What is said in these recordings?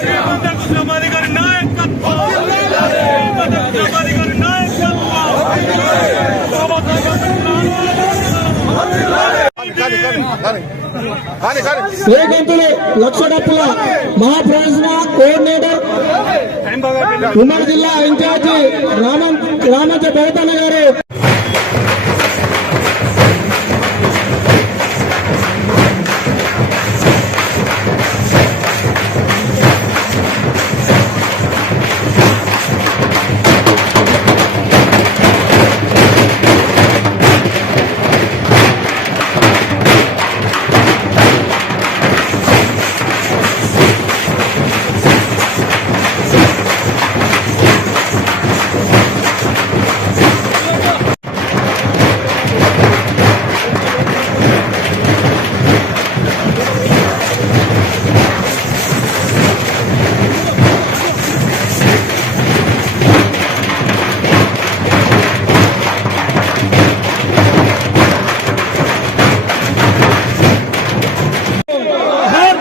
కృష్ణమాది లక్ష డప్పుల మహాప్రదర్శన కోఆర్డినేటర్ ఉమ్మడి జిల్లా ఇన్ఛార్జి రామ రామంచ భరతన్న గారు.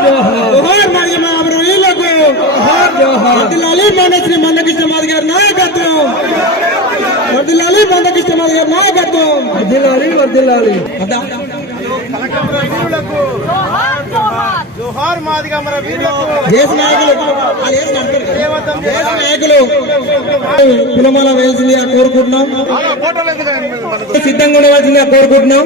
జోహార్. మరియు మా అమరవీరులకు వర్ధిల్లాలి మన శ్రీ మందకృష్ణమాది గారి నాయకత్వం. వర్ధిల్లాలి మందకృష్ణమాది గారి నాయకత్వం. వర్ధిల్లాలి వర్ధిల్లాలి జోహార్ మాదిగా మన వీరులకు దేశ నాయకులు? దేశ నాయకులు. కులమాల వేయాల్సిందిగా కోరుకుంటున్నాం. సిద్ధంగా ఉండవలసిందిగా కోరుకుంటున్నాం.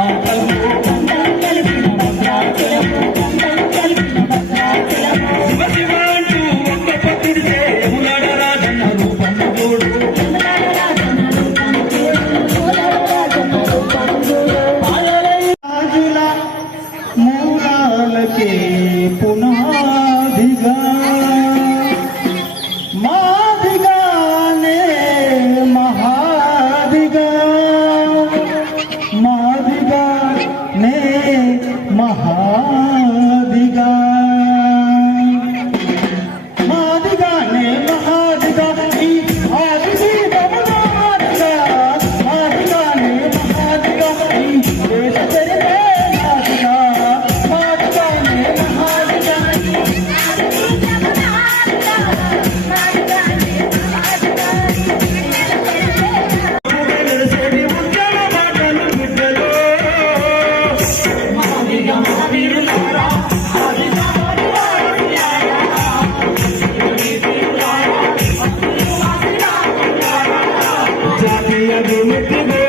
মে মহাদিগা মাদিগা নে মহাদিগা ই ভাগি দমনা মাদিগা মাদিগা নে মহাদিগা ই ಸಂಘಟನೆ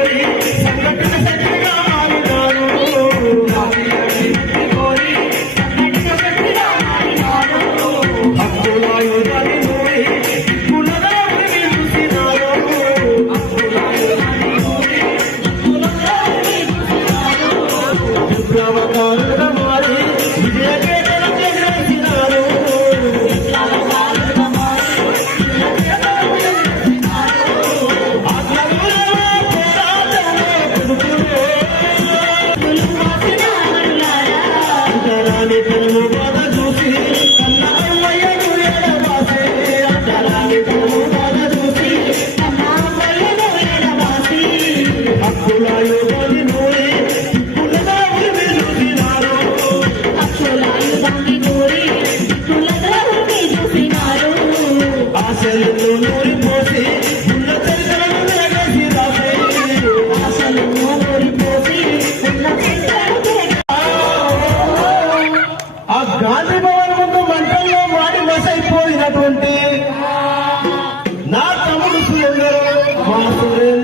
মাসুরের